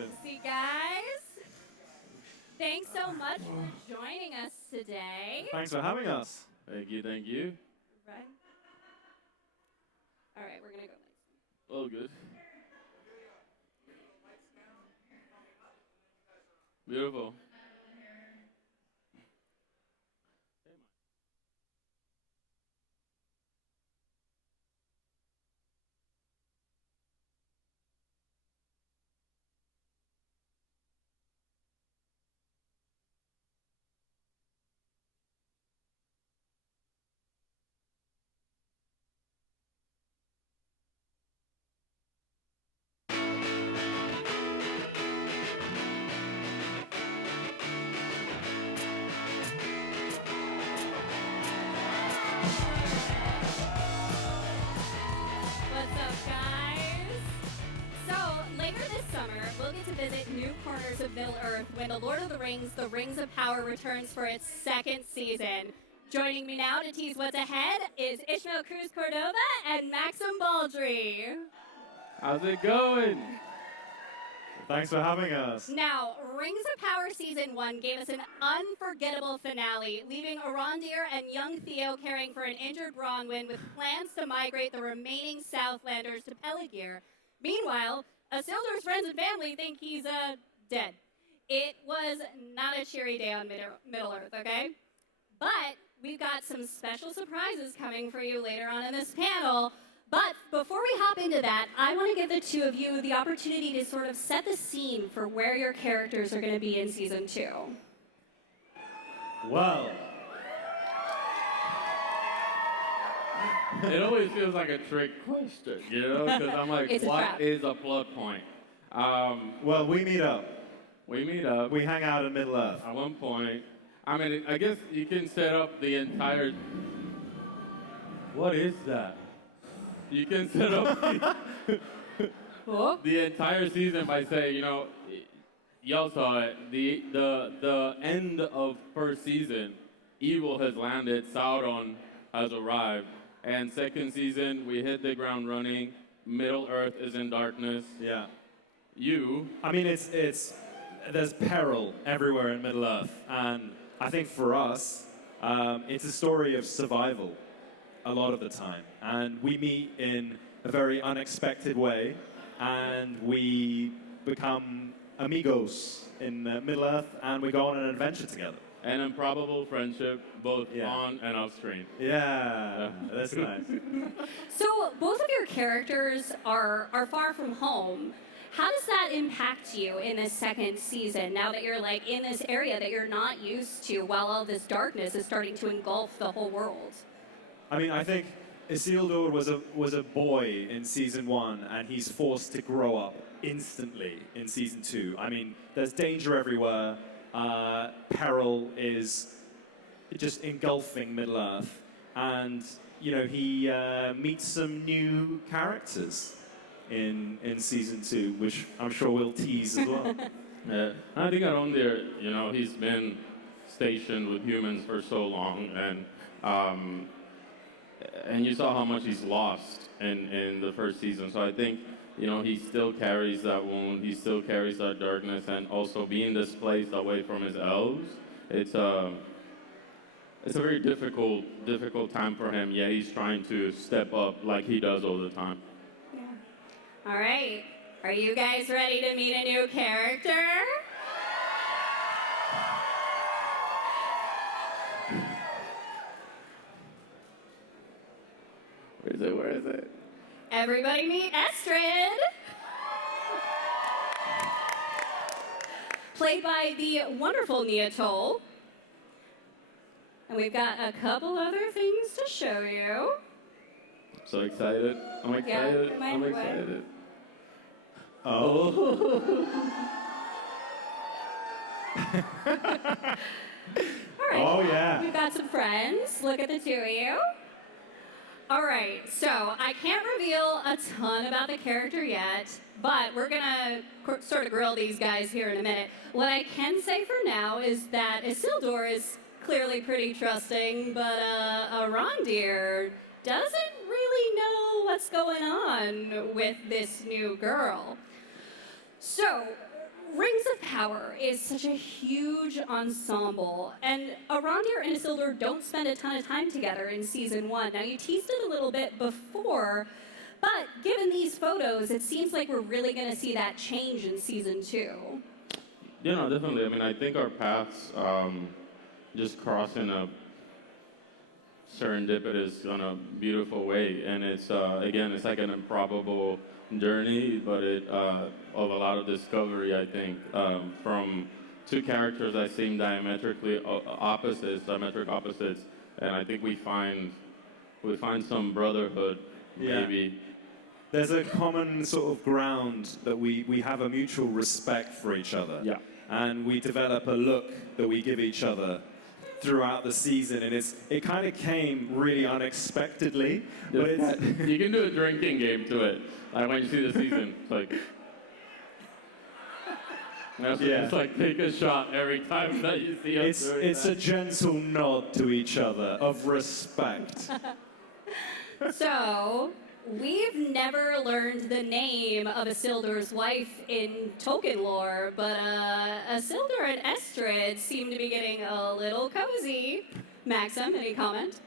good. See, guys. Thanks so much for joining us today. Thanks for having us. Thank you, thank you. Right. All right, we're gonna go next. Oh, good. Beautiful. What's up, guys? So, later this summer, we'll get to visit new corners of Middle-earth when The Lord of the Rings of Power returns for its second season. Joining me now to tease what's ahead is Ishmael Cruz Cordova and Maxim Baldry. How's it going? Thanks for having us. Now, Rings of Power Season 1 gave us an unforgettable finale, leaving Arondir and young Theo caring for an injured Bronwyn with plans to migrate the remaining Southlanders to Peligir. Meanwhile, Isildur's friends and family think he's, dead. It was not a cheery day on Middle-earth, okay? But we've got some special surprises coming for you later on in this panel. But before we hop into that, I want to give the two of you the opportunity to sort of set the scene for where your characters are going to be in Season 2. Well, It always feels like a trick question, you know? Because I'm like, It's a what trap. is a plot point? well, we meet up. We meet up We hang out in Middle-earth. at one point. I mean, I guess you can set up the entire... What is that? You can set up Oh. the entire season by saying, you know, y'all saw it. The end of first season, evil has landed, Sauron has arrived, and second season we hit the ground running. Middle Earth is in darkness. Yeah. You, I mean, there's peril everywhere in Middle-earth, and I think for us, it's a story of survival a lot of the time. And we meet in a very unexpected way, and we become amigos in Middle-earth, and we go on an adventure together. an improbable friendship, both Yeah. on and off screen. Yeah, that's nice. So both of your characters are far from home. How does that impact you in this second season, now that you're like in this area that you're not used to, while all this darkness is starting to engulf the whole world? I mean, I think Isildur was a boy in Season 1, and he's forced to grow up instantly in Season 2. I mean, there's danger everywhere. Peril is just engulfing Middle-earth. And, you know, he meets some new characters in Season 2, which I'm sure we'll tease as well. I think around there, you know, he's been stationed with humans for so long, and you saw how much he's lost in the first season. So I think, you know, he still carries that wound, he still carries that darkness, and also being displaced away from his elves, it's a very difficult time for him. Yeah, he's trying to step up like he does all the time. Yeah. All right. Are you guys ready to meet a new character? Where is it? Everybody meet Estrid. Played by the wonderful Nia Toll. And we've got a couple other things to show you. So excited. I'm excited. am I in I'm the way? excited. Oh. All right. Oh, yeah. We've got some friends. Look at the two of you. All right, so I can't reveal a ton about the character yet, but we're gonna sort of grill these guys here in a minute. What I can say for now is that Isildur is clearly pretty trusting, but Arondir doesn't really know what's going on with this new girl. So, Rings of Power is such a huge ensemble, and Arondir and Isildur don't spend a ton of time together in season 1. Now, you teased it a little bit before, but given these photos, it seems like we're really going to see that change in season 2. Yeah, no, definitely. I mean, I think our paths just cross in a serendipitous kind of beautiful way, and it's again, it's like an improbable journey, but it of a lot of discovery. I think from two characters that seem diametric opposites, and I think we find some brotherhood, maybe. There's a common sort of ground that we have a mutual respect for each other. Yeah. And we develop a look that we give each other throughout the season, and it kind of came really unexpectedly. But You can do a drinking game to it. Like when you see the season, it's like, it's like take a shot every time that you see us. It's a gentle nod to each other of respect. So, we've never learned the name of Isildur's wife in Tolkien lore, but Isildur and Estrid seem to be getting a little cozy. Maxim, any comment?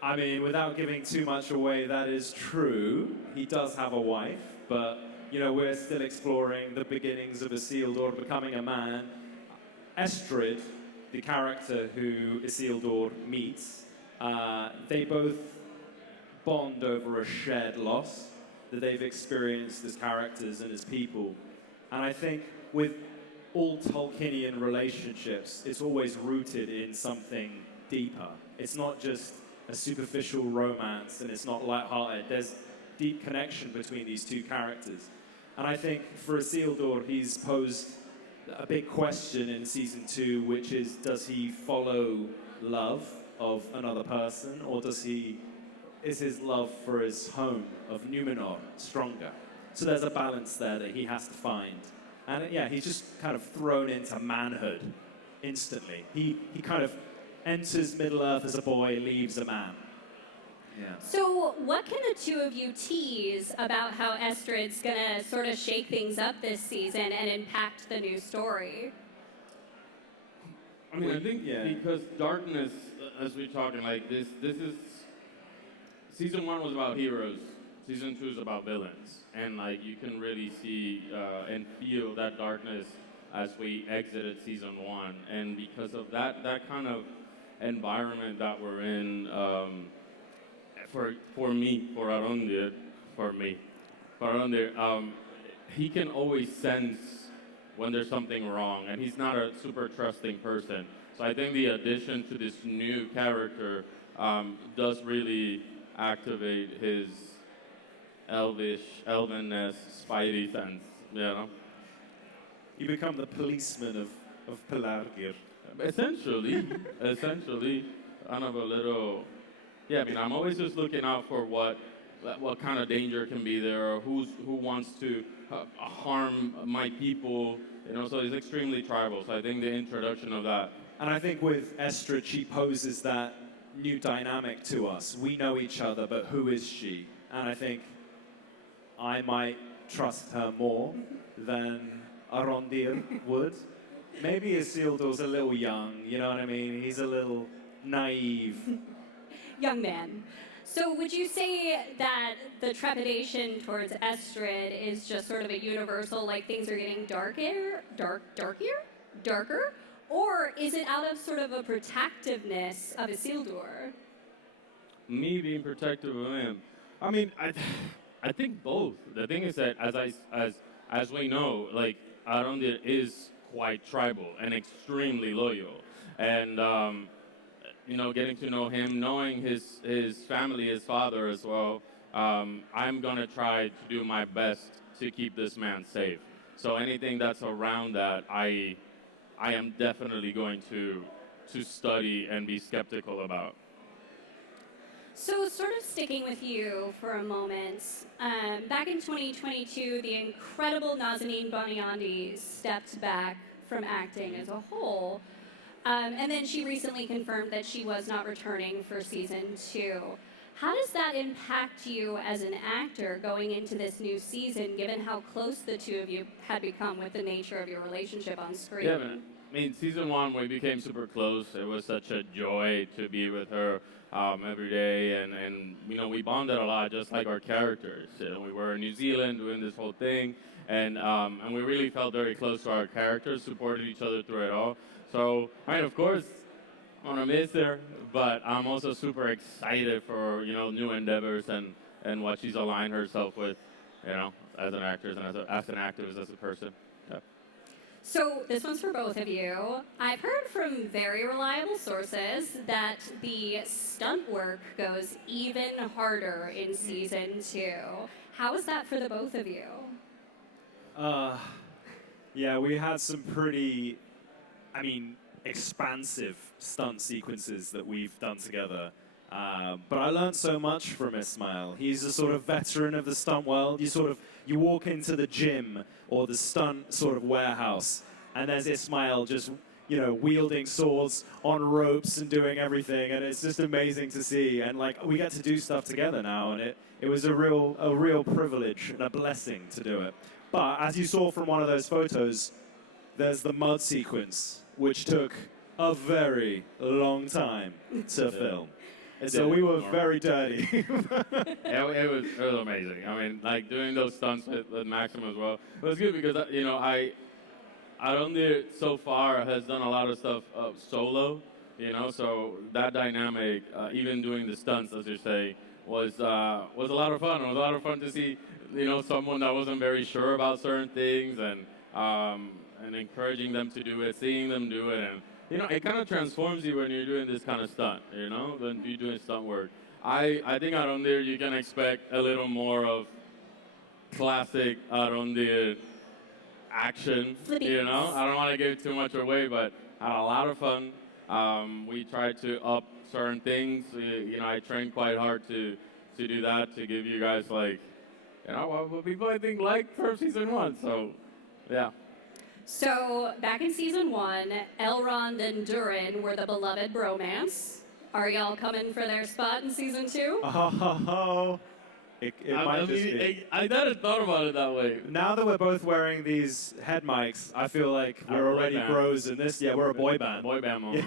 I mean, without giving too much away, that is true. He does have a wife, but, you know, we're still exploring the beginnings of Isildur becoming a man. Estrid, the character who Isildur meets, they both bond over a shared loss that they've experienced as characters and as people. And I think with all Tolkienian relationships, it's always rooted in something deeper. It's not just a superficial romance, and it's not lighthearted. There's deep connection between these two characters. And I think for Isildur, he's posed a big question in season 2, which is, does he follow love of another person, or is his love for his home of Numenor stronger? So there's a balance there that he has to find. And yeah, he's just kind of thrown into manhood instantly. He kind of enters Middle-earth as a boy, leaves a man. Yeah. So what can the two of you tease about how Estrid's going to sort of shake things up this season and impact the new story? I mean, I think because darkness, as we're talking, like this is, season 1 was about heroes, season 2 is about villains, and like you can really see and feel that darkness as we exited season 1, and because of that kind of environment that we're in, for Arondir, he can always sense when there's something wrong, and he's not a super trusting person. So I think the addition to this new character does really activate his elvenness, spidey sense, you know? You become the policeman of Pelargir. Essentially, kind of a little, I mean, I'm always just looking out for what kind of danger can be there, or who wants to harm my people, you know, so it's extremely tribal, so I think the introduction of that. And I think with Estrid, she poses that new dynamic to us. We know each other, but who is she? And I think I might trust her more than Arondir would. Maybe Isildur's a little young, you know what I mean? He's a little naive. Young man. So would you say that the trepidation towards Estrid is just sort of a universal, like things are getting darker? Or is it out of sort of a protectiveness of Isildur? Me being protective of him. I mean, I think both. The thing is that as we know, like Arondir is quite tribal and extremely loyal, and you know, getting to know him, knowing his family, his father as well. I'm gonna try to do my best to keep this man safe. So anything that's around that, I am definitely going to study and be skeptical about. So sort of sticking with you for a moment, back in 2022, the incredible Nazanin Boniandi stepped back from acting as a whole, and then she recently confirmed that she was not returning for season 2. How does that impact you as an actor going into this new season, given how close the two of you had become with the nature of your relationship on screen? Yeah, man. I mean, season 1, we became super close. It was such a joy to be with her every day, and we bonded a lot, just like our characters. We were in New Zealand doing this whole thing, and we really felt very close to our characters, supported each other through it all. So, I mean, of course, I'm gonna miss her, but I'm also super excited for new endeavors and what she's aligned herself with, as an actress and as an activist, as a person. Yeah. So this one's for both of you. I've heard from very reliable sources that the stunt work goes even harder in season 2. How is that for the both of you? Yeah, we had some pretty, expansive stunt sequences that we've done together. But I learned so much from Ismail. He's a sort of veteran of the stunt world. You walk into the gym or the stunt sort of warehouse, and there's Ismail just, wielding swords on ropes and doing everything, and it's just amazing to see. And we get to do stuff together now, and it was a real privilege and a blessing to do it. But as you saw from one of those photos, there's the mud sequence, which took a very long time to film. So we were very dirty. It was amazing. I mean, doing those stunts with Maxim as well. It was good because Arondir so far has done a lot of stuff solo. So that dynamic, even doing the stunts, as you say, was a lot of fun. It was a lot of fun to see someone that wasn't very sure about certain things and encouraging them to do it, seeing them do it, and it kind of transforms you when you're doing this kind of stunt, when you're doing stunt work. I think Arondir, you can expect a little more of classic Arondir action, I don't want to give too much away, but I had a lot of fun. We tried to up certain things. I trained quite hard to do that, to give you guys, what people I think like from season 1, so, yeah. So, back in season 1, Elrond and Durin were the beloved bromance. Are y'all coming for their spot in season 2? Oh, it might just be. I never thought about it that way. Now that we're both wearing these head mics, I feel like we're already bros in this. Yeah, we're a boy band. Boy band moment.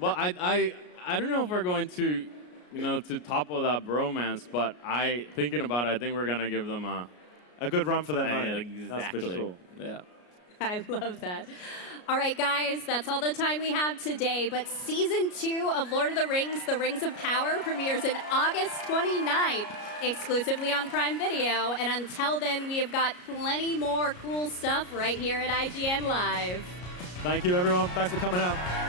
Well, I don't know if we're going to, to topple that bromance, but thinking about it, I think we're going to give them a good run for their money. Exactly. That's for sure. Yeah. I love that. All right, guys, that's all the time we have today. But season 2 of Lord of the Rings of Power premieres in August 29th, exclusively on Prime Video. And until then, we have got plenty more cool stuff right here at IGN Live. Thank you, everyone. Thanks for coming out.